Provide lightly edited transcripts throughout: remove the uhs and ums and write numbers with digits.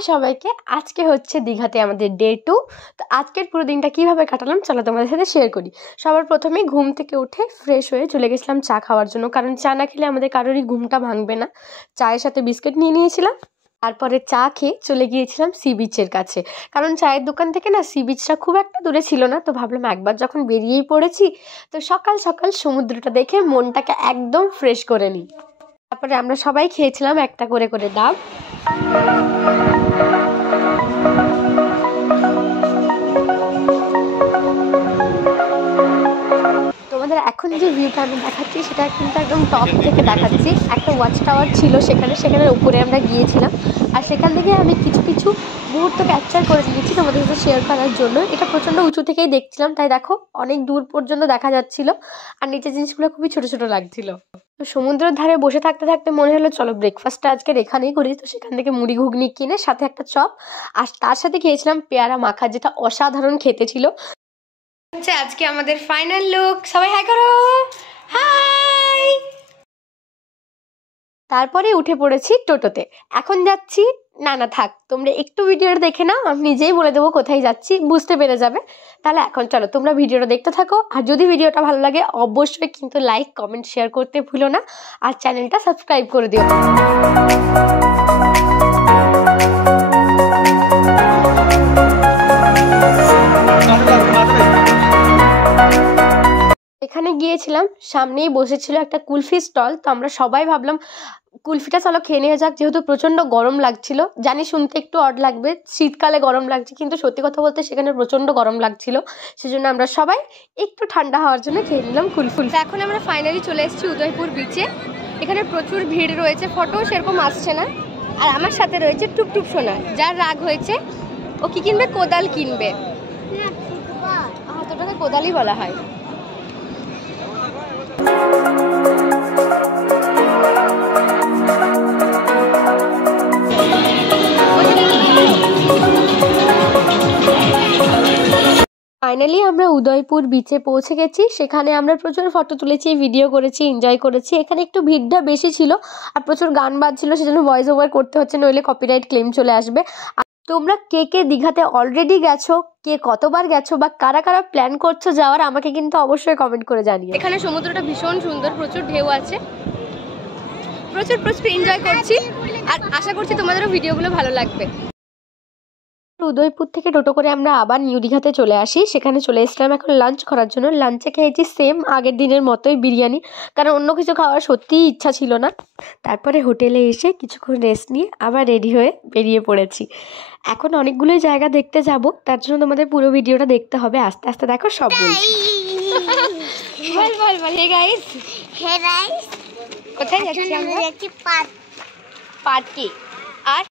High সবাইকে, আজকে হচ্ছে দীঘাতে আমাদের ডে 2। তো আজকের পুরো দিনটা কিভাবে কাটালাম চলো তোমাদের সাথে শেয়ার করি। সবার প্রথমে ঘুম থেকে উঠে ফ্রেশ হয়ে চলে গেছিলাম চা খাওয়ার জন্য, কারণ চা না খেলে আমাদের কারোরই ঘুমটা ভাঙবে না। চায়ের সাথে বিস্কিট নিয়ে নিয়েছিলাম, তারপরে চা খেয়ে চলে গিয়েছিলাম সি বিচের কাছে, কারণ চায়ের দোকান থেকে না সি বিচটা খুব একটা দূরে ছিল না। তো ভাবলাম একবার যখন বেরিয়েই পড়েছি তো সকাল সকাল সমুদ্রটা দেখে মনটাকে একদম ফ্রেশ করে নিই। তারপরে আমরা সবাই খেয়েছিলাম একটা করে করে ডাব। তোমাদের এখন যে ভিউটা আমি দেখাচ্ছি সেটা কিন্তু একদম টপ থেকে দেখাচ্ছি। একটা ওয়াচ টাওয়ার ছিল সেখানে উপরে আমরা গিয়েছিলাম, আর সেখান থেকে আমি কিছু কিছু মুহূর্ত ক্যাপচার করে নিয়েছি তোমাদের সাথে শেয়ার করার জন্য। এটা প্রচণ্ড উঁচু থেকেই দেখছিলাম, তাই দেখো অনেক দূর পর্যন্ত দেখা যাচ্ছিল, আর নিচের জিনিসগুলো খুবই ছোট ছোট লাগছিল। তো সমুদ্রের ধারে বসে থাকতে থাকতে মনে হলো চলো ব্রেকফাস্টটা আজকের এখানেই করি। তো সেখান থেকে মুড়ি ঘুগনি কিনে সাথে একটা চপ, আর তার সাথে খেয়েছিলাম পেয়ারা মাখা, যেটা অসাধারণ খেতে ছিল। আজকে আমাদের ফাইনাল লুক, সবাই হাই করো, হাই। তারপরে উঠে পড়েছি টোটোতে, এখন যাচ্ছি। না থাক, তোমরা একটু ভিডিওটা দেখে নাও, আমি নিজেই বলে দেবো কোথায় যাচ্ছি, বুঝতে পেরে যাবে। তাহলে এখন চলো তোমরা ভিডিওটা দেখতে থাকো, আর যদি ভিডিওটা ভালো লাগে অবশ্যই কিন্তু লাইক কমেন্ট শেয়ার করতে ভুলো না, আর চ্যানেলটা সাবস্ক্রাইব করে দিও। এখানে গিয়েছিলাম, সামনেই বসেছিল একটা কুলফি স্টল। তো আমরা সবাই ভাবলাম কুলফিটা চলো খেয়ে নেওয়া যাক, যেহেতু প্রচণ্ড গরম লাগছিল। জানি শুনতে একটু অড লাগবে, শীতকালে গরম লাগছে, কিন্তু সত্যি কথা বলতে সেখানে প্রচণ্ড গরম লাগছিল। সেজন্য আমরা সবাই একটু ঠান্ডা হওয়ার জন্য খেয়ে নিলাম কুলফি। এখন আমরা ফাইনালি চলে এসেছি উদয়পুর বিচে। এখানে প্রচুর ভিড় রয়েছে, ফটো সেরকম আসছে না। আর আমার সাথে রয়েছে টুপটুপ সোনা, যার রাগ হয়েছে। ও কি কিনবে? কোদাল কিনবে। তোটাকে কোদালই বলা হয়। ফাইনালি আমরা উদয়পুর বিচে পৌঁছে গেছি। সেখানে আমরা প্রচুর ফটো তুলেছি, ভিডিও করেছি, এনজয় করেছি। এখানে একটু ভিড়টা বেশি ছিল আর প্রচুর গান বাজছিল, সেজন্য ভয়েস ওভার করতে হচ্ছে, নইলে কপিরাইট ক্লেম চলে আসবে। আর তোমরা কে কে দীঘাতে অলরেডি গেছো, কে কতবার গেছো, বা কারা কারা প্ল্যান করছো যাওয়ার, আমাকে কিন্তু অবশ্যই কমেন্ট করে জানিও। এখানে সমুদ্রটা ভীষণ সুন্দর, প্রচুর ঢেউ আছে, প্রচুর এনজয় করছি, আর আশা করছি তোমাদেরও ভিডিওগুলো ভালো লাগবে। উদয়পুর থেকে টোটো করে আমরা আবার নিউ দীঘাতে চলে আসি। সেখানে চলে এসেছিলাম এখন লাঞ্চ করার জন্য। লাঞ্চে খেয়েছি সেম আগের দিনের মতোই বিরিয়ানি, কারণ অন্য কিছু খাওয়ার সত্যিই ইচ্ছা ছিল না। তারপরে হোটেলে এসে কিছুক্ষণ রেস্ট নিয়ে আবার রেডি হয়ে বেরিয়ে পড়েছি। এখন অনেকগুলোই জায়গা দেখতে যাব, তার জন্য তোমাদের পুরো ভিডিওটা দেখতে হবে, আস্তে আস্তে দেখো সব বলছি। বল হে গাইস, কোথায় যাচ্ছি আমরা? পার্কে। আর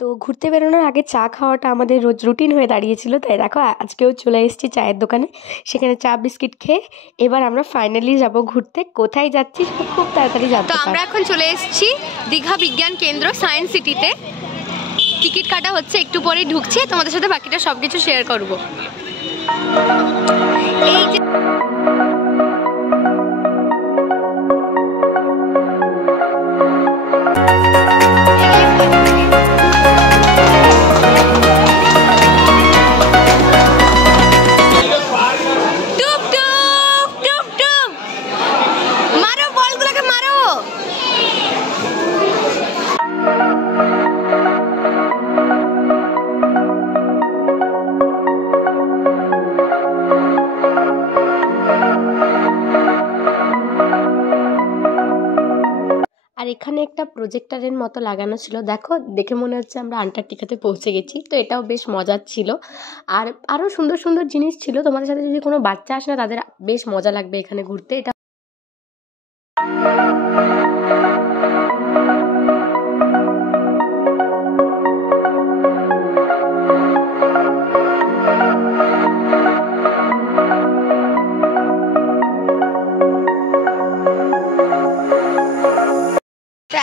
তো ঘুরতে বেরোনোর আগে চা খাওয়াটা আমাদের রোজ রুটিন হয়ে দাঁড়িয়েছিল, তাই দেখো আজকেও চলে এসেছি চায়ের দোকানে। সেখানে চা বিস্কিট খেয়ে এবার আমরা ফাইনালি যাব ঘুরতে। কোথায় যাচ্ছি খুব তাড়াতাড়ি যাব। তো আমরা এখন চলে এসেছি দীঘা বিজ্ঞান কেন্দ্র সায়েন্স সিটিতে। টিকিট কাটা হচ্ছে, একটু পরেই ঢুকছি, তোমাদের সাথে বাকিটা সব কিছু শেয়ার করবো। এই যে আর এখানে একটা প্রজেক্টরের মতো লাগানো ছিল, দেখো দেখে মনে হচ্ছে আমরা আন্টার্কটিকাতে পৌঁছে গেছি। তো এটাও বেশ মজার ছিল, আর আরও সুন্দর সুন্দর জিনিস ছিল। তোমাদের সাথে যদি কোনো বাচ্চা আসে না, তাদের বেশ মজা লাগবে এখানে ঘুরতে। এটা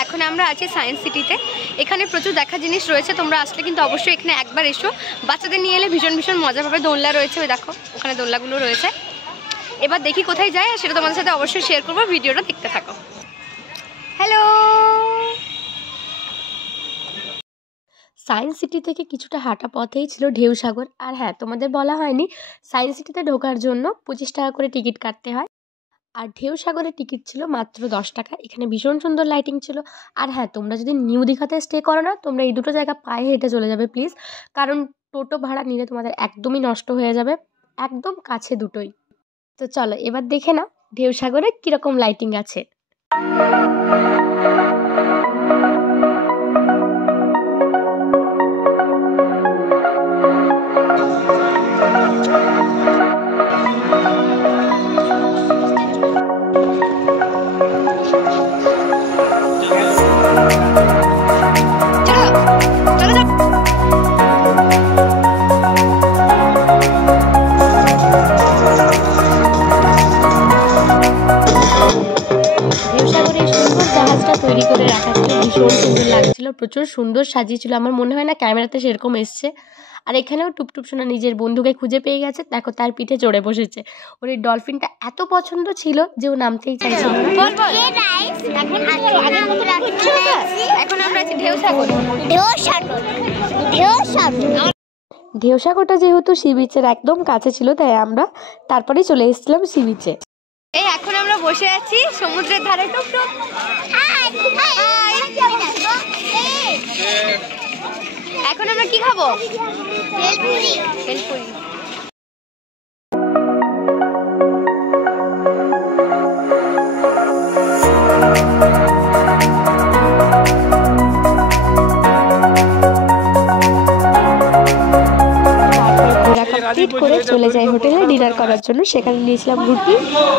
এখন আমরা আছি সায়েন্স সিটিতে। এখানে প্রচুর দেখার জিনিস রয়েছে, তোমরা আসলে কিন্তু অবশ্যই এখানে একবার এসো। বাচ্চাদের নিয়ে এলে ভীষণ মজা পাবে। দোলনা রয়েছে, ওই দেখো ওখানে দোলনাগুলো রয়েছে। এবার দেখি কোথায় যায়, আর সেটা তোমাদের সাথে অবশ্যই শেয়ার করবো, ভিডিওটা দেখতে থাকো। হ্যালো, সায়েন্স সিটি থেকে কিছুটা হাঁটা পথেই ছিল ঢেউসাগর। আর হ্যাঁ, তোমাদের বলা হয়নি, সায়েন্স সিটিতে ঢোকার জন্য 25 টাকা করে টিকিট কাটতে হয়। আর ঢেউসাগরের টিকিট ছিল মাত্র 10 টাকা। এখানে ভীষণ সুন্দর লাইটিং ছিল। আর হ্যাঁ, তোমরা যদি নিউ দীঘাতে স্টে করো না, তোমরা এই দুটো জায়গা পায়ে হেঁটে চলে যাবে প্লিজ, কারণ টোটো ভাড়া নিলে তোমাদের একদমই নষ্ট হয়ে যাবে। একদম কাছে দুটোই। তো চলো এবার দেখে নাও ঢেউসাগরে কীরকম লাইটিং আছে। জাহাজটা তৈরি করে রাখা ছিল, ভীষণ সুন্দর লাগছিল, প্রচুর সুন্দর সাজিয়েছিল। আমার মনে হয় না ক্যামেরাতে সেরকম এসছে। আর এখানেও টুপটুপ সোনা নিজের বন্ধুকে খুঁজে পেয়ে গেছে, দেখো তার পিঠে চড়ে বসেছে। ওর এই ডলফিনটা এত পছন্দ ছিল যে ও নামতেই চাইছিল না। এখন আমরা আছি ঢেউসাগরটা যেহেতু সি বিচের একদম কাছে ছিল, তাই আমরা তারপরেই চলে এসেছিলাম সি বিচে। এই এখন আমরা বসে আছি সমুদ্রের ধারে। টুকটুক এখন আমরা কি খাবো? ভেলপুরি। করে চলে যাই হোটেলে ডিনার করার জন্য। সেখানে নিয়েছিলাম রুটি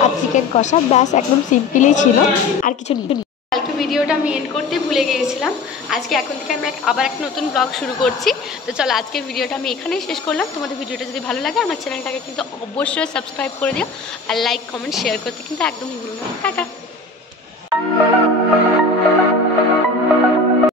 আর চিকেন কষা, ব্যাস একদম সিম্পলই ছিল, আর কিছু নেই। কালকে ভিডিওটা আমি এন্ড করতে ভুলে গিয়েছিলাম। আজকে এখন থেকে আমি আবার একটা নতুন ব্লগ শুরু করছি। তো চলো আজকের ভিডিওটা আমি এখানেই শেষ করলাম। তোমাদের ভিডিওটা যদি ভালো লাগে আমার চ্যানেলটাকে কিন্তু অবশ্যই সাবস্ক্রাইব করে দিও, আর লাইক কমেন্ট শেয়ার করতে কিন্তু একদমই ভুলো না। টাটা।